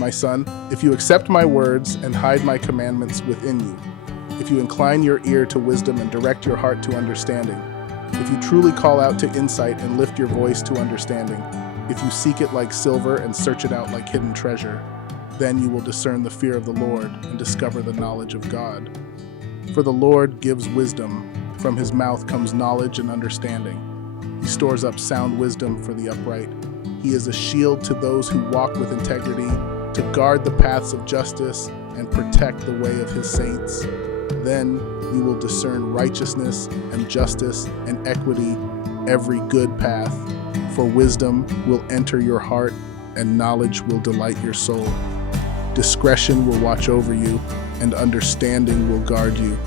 My son, if you accept my words and hide my commandments within you, if you incline your ear to wisdom and direct your heart to understanding, if you truly call out to insight and lift your voice to understanding, if you seek it like silver and search it out like hidden treasure, then you will discern the fear of the Lord and discover the knowledge of God. For the Lord gives wisdom, from his mouth comes knowledge and understanding. He stores up sound wisdom for the upright. He is a shield to those who walk with integrity, to guard the paths of justice and protect the way of his saints. Then you will discern righteousness and justice and equity, every good path. For wisdom will enter your heart, and knowledge will delight your soul. Discretion will watch over you, and understanding will guard you,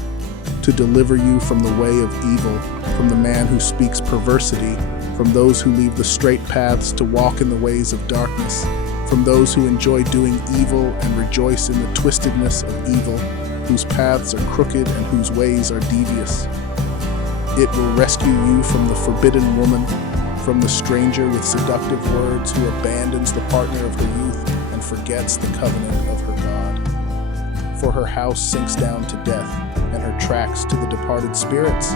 to deliver you from the way of evil, from the man who speaks perversity, from those who leave the straight paths to walk in the ways of darkness, from those who enjoy doing evil and rejoice in the twistedness of evil, whose paths are crooked and whose ways are devious. It will rescue you from the forbidden woman, from the stranger with seductive words who abandons the partner of her youth and forgets the covenant of her God. For her house sinks down to death, and her tracks to the departed spirits.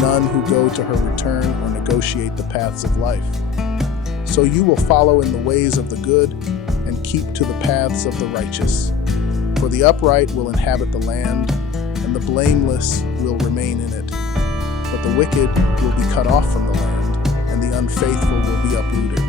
None who go to her return or negotiate the paths of life. So you will follow in the ways of the good and keep to the paths of the righteous. For the upright will inhabit the land, and the blameless will remain in it. But the wicked will be cut off from the land, and the unfaithful will be uprooted.